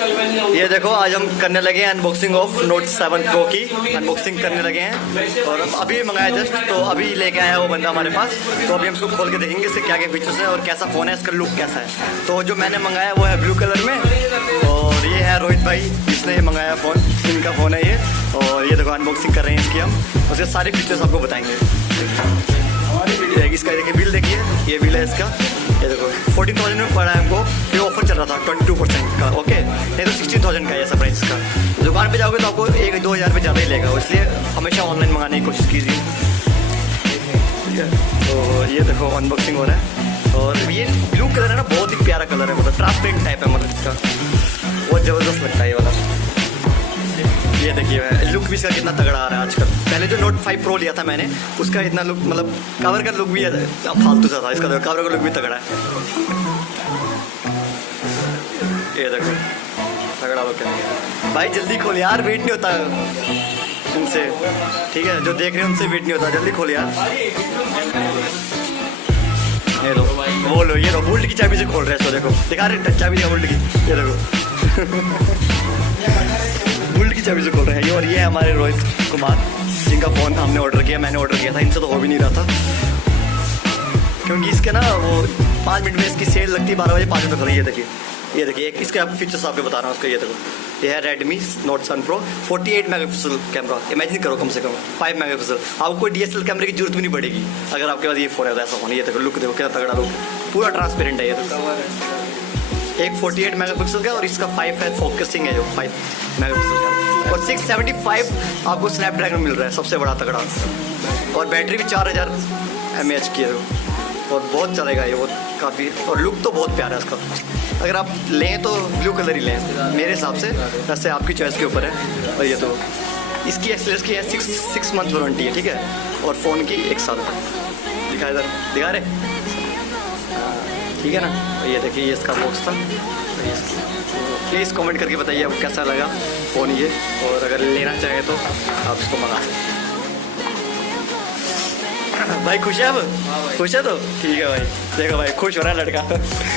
ये देखो आज हम करने लगे हैं अनबॉक्सिंग ऑफ Note 7 Pro की अनबॉक्सिंग करने लगे हैं और अभी मंगाया जस्ट, तो अभी लेके आया है वो बंदा हमारे पास। तो अभी हम इसको खोल के देखेंगे इससे क्या क्या फीचर्स है और कैसा फ़ोन है, इसका लुक कैसा है। तो जो मैंने मंगाया वो है ब्लू कलर में, और ये है रोहित भाई, इसने ये मंगाया फ़ोन, इनका फ़ोन है ये। और ये देखो अनबॉक्सिंग कर रहे हैं इसकी हम, उसके सारे फीचर्स आपको बताएंगे। इसका देखिए बिल, देखिए ये बिल है इसका, ये देखो 14,000 में पड़ा है हमको। ये ऑफर चल रहा था 22% का, ओके, नहीं तो 16,000 का है ऐसा प्राइस का। दुकान पे जाओगे तो आपको 1-2 हज़ार रुपये ज़्यादा ही लेगा, इसलिए हमेशा ऑनलाइन मंगाने की कोशिश कीजिए, ठीक है। तो ये देखो अनबॉक्सिंग हो रहा है, और ये ब्लू कलर है ना, बहुत ही प्यारा कलर है, मतलब ट्रांसपेरेंट टाइप है, मतलब इसका बहुत ज़बरदस्त लगता है ये वाला। ये देखिए लुक भी इसका कितना तगड़ा आ रहा है आजकल। पहले जो Note 5 Pro लिया था मैंने, उसका इतना लुक, मतलब कवर का लुक भी फालतू सा था, इसका देखो कवर का लुक भी तगड़ा है। ये देखो तगड़ा लुक है भाई, जल्दी खोल यार, वेट नहीं होता उनसे, ठीक है, जो देख रहे हैं उनसे वेट नहीं होता, जल्दी खोल यार। ये लो, वो लो, ये लो, बुल्ट की चाबी से खोल रहे हैं, इसको देखो, दिखा रहे चाबी दिखा बुल्ट की, ये देखो बुल्ट की चाबी से खोल रहे हैं ये। और ये है हमारे रोहित कुमार, जिनका फ़ोन हमने ऑर्डर किया, मैंने ऑर्डर किया था, इनसे तो हो भी नहीं रहा था, क्योंकि इसके ना वो 5 मिनट में इसकी सेल लगती है, 12 बजे 5 मिनट। ये देखिए, ये देखिए एक इसके आप फीचर्स आपको बता रहा हूँ उसका। ये देखो, ये है Redmi Note 7 Pro, 48 megapixel camera, imagine करो, कम से कम 5 मेगापिक्सल, आपको DSLR कैमरे की जरूरत भी नहीं पड़ेगी अगर आपके पास ये फ़ोन है, ऐसा फ़ोन। ये देखो लुक देखो, क्या तगड़ा लुक, पूरा ट्रांसपेरेंट है ये तो। एक 48 मेगापिक्सल का और इसका 5 है, फोकसिंग है जो 5 मेगापिक्सल का, और 675 आपको स्नैपड्रैगन मिल रहा है, सबसे बड़ा तगड़ा। और बैटरी भी 4000 mAh की है और बहुत चलेगा ये, वो काफ़ी। और लुक तो बहुत प्यारा है इसका, अगर आप लें तो ब्लू कलर ही लें मेरे हिसाब से, वैसे आपकी चॉइस के ऊपर है। और ये तो इसकी एक्सलेस की है 6 मंथ वारंटी है, ठीक है, और फ़ोन की 1 साल तक। दिखा इधर, दिखा रहे, ठीक है ना। ये देखिए ये इसका बॉक्स था, प्लीज़ कमेंट करके बताइए आपको कैसा लगा फ़ोन ये, और अगर लेना चाहें तो आप इसको मंगा सकते हैं। भाई खुश है, अब खुश है तो ठीक है भाई, देखो भाई खुश हो रहा है लड़का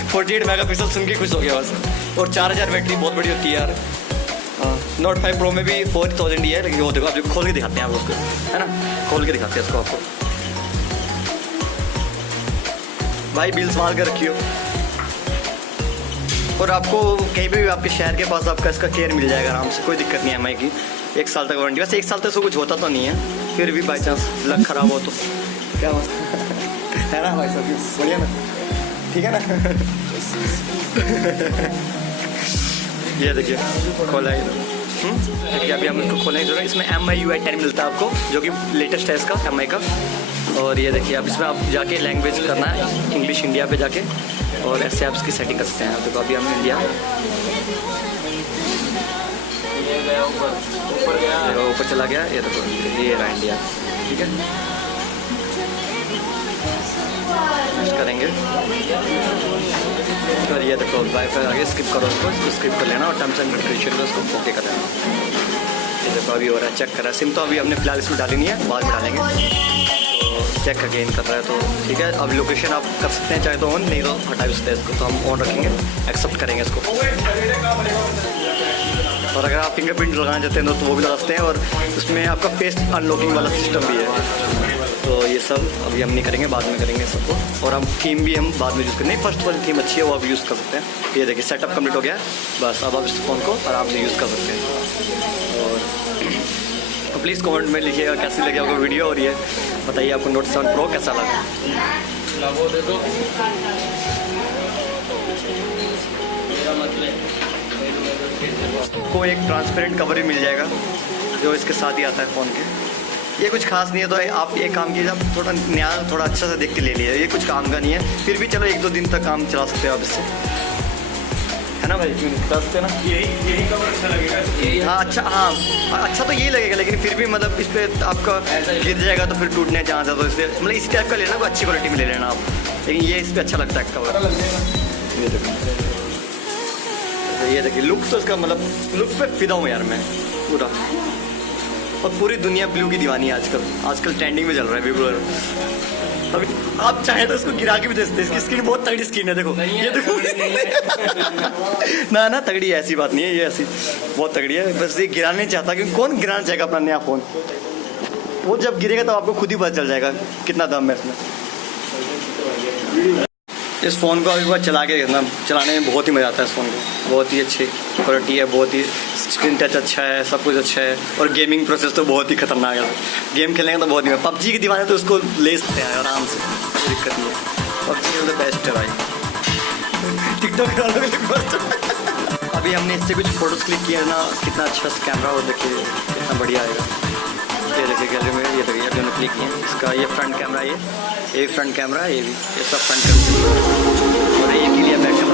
48 मेगापिक्सल सुन के खुश हो गया बस। और 4000 बैटरी बहुत बड़ी होती है यार। Note 5 Pro में भी 4000 ही है, लेकिन वो देखो आप खोल के दिखाते हैं आप उसको, है ना, खोल के दिखाते हैं उसको आपको। भाई बिल संभाल कर रखियो, और आपको कहीं भी आपके शहर के पास आपका इसका केयर मिल जाएगा आराम से, कोई दिक्कत नहीं है। MI की 1 साल तक वारंटी, वैसे 1 साल तक इसको कुछ होता तो नहीं है, फिर भी बाई चांस लक खराब हो तो क्या है ना भाई साहब, बढ़िया ना, ठीक है ना ये देखिए खोला है, देखिए अभी हम इसको खोलने की जरूरत है। इसमें MI UI 10 मिलता है आपको, जो कि लेटेस्ट है इसका MI का। और ये देखिए अब इसमें आप जाके लैंग्वेज करना है, इंग्लिश इंडिया पे जाके, और ऐसे आप इसकी सेटिंग कर सकते हैं। तो अभी हम इंडिया ऊपर चला गया, ये देखो ये रहा इंडिया, ठीक है, नेक्स्ट करेंगे। और ये देखो वाईफाई आगे स्किप करो उसको स्किप कर लेना, और टर्म्स एंड कंडीशन में उसको ओके कर लेना। ये देखो अभी हो रहा है, चेक कर रहा है, सिम तो अभी हमने फिलहाल इसमें डाली नहीं है, बाद में डालेंगे। तो चेक अगेन कर रहा है, तो ठीक है। अब लोकेशन आप कर सकते हैं चाहे तो ऑन, नहीं तो हटा भी सकते हैं इसको, तो हम ऑन रखेंगे, एक्सेप्ट करेंगे इसको। और अगर आप फिंगरप्रिंट लगाना चाहते हैं तो वो भी लगा सकते हैं, और उसमें आपका फेस अनलॉकिंग वाला सिस्टम भी है। तो ये सब अभी हम नहीं करेंगे, बाद में करेंगे सबको। और हम थीम भी हम बाद में यूज़ करेंगे, फर्स्ट वाली थीम अच्छी है वो आप यूज़ कर सकते हैं। ये देखिए सेटअप कंप्लीट हो गया, बस अब आप इस फ़ोन को आराम से यूज़ कर सकते हैं। और प्लीज़ कमेंट में लिखिएगा कैसी लगी आपको वीडियो, और ये बताइए आपको Note 7 Pro कैसा लगा। को एक ट्रांसपेरेंट कवर भी मिल जाएगा जो इसके साथ ही आता है फ़ोन के। ये कुछ खास नहीं है, तो आप एक काम कीजिए, आप थोड़ा नया थोड़ा अच्छा सा देख के ले लीजिए, ये कुछ काम का नहीं है, फिर भी चलो 1-2 दिन तक काम चला सकते हो आप इससे, है ना भाई, चला सकते हैं ना। यही कवर अच्छा लगेगा, हाँ अच्छा, हाँ अच्छा तो यही लगेगा, लेकिन फिर भी मतलब इस पर आपका गिर जाएगा तो फिर टूटने चांस है, तो इसलिए मतलब इस टाइप का लेना, कोई अच्छी क्वालिटी में ले लेना आप, लेकिन ये इस पर अच्छा लगता है कवर। ये देखिए लुक तो इसका, मतलब लुक पे फिदा हूँ यार मैं पूरा, और पूरी दुनिया ब्लू की दीवानी है आजकल ट्रेंडिंग में चल रहा है ब्लू कलर। अभी आप चाहे तो इसको गिरा के भी दे सकते हैं, इसकी स्क्रीन बहुत तगड़ी स्क्रीन है, देखो ये देखो। ना तगड़ी है, ऐसी बात नहीं है, ये ऐसी बहुत तगड़ी है, बस ये गिराना नहीं चाहता, क्योंकि कौन गिराना चाहेगा अपना नया फ़ोन। वो जब गिरेगा तो आपको खुद ही पता चल जाएगा कितना दम है इसमें। इस फ़ोन को अभी बार चला के देखना, चलाने में बहुत ही मज़ा आता है इस फ़ोन को, बहुत ही अच्छी क्वालिटी है, बहुत ही स्क्रीन टच अच्छा है, सब कुछ अच्छा है, और गेमिंग प्रोसेस तो बहुत ही खतरनाक है। गेम खेलने का तो बहुत ही, पबजी के दीवाने तो उसको ले सकते हैं आराम से, कोई दिक्कत नहीं है। पबजी तो बेस्ट है भाई, टिकटॉक अभी हमने इससे कुछ फ़ोटोज़ क्लिक किया ना, कितना अच्छा कैमरा हो, देखिए कितना बढ़िया आएगा। ये देखिए गैलरी में, ये देखिए अभी हमने क्लिक किया इसका, ये फ्रंट कैमरा, ये फ्रंट कैमरा, ये भी, ये सब फ्रंट कैमरा, और एक ही लिया बैक कैमरा।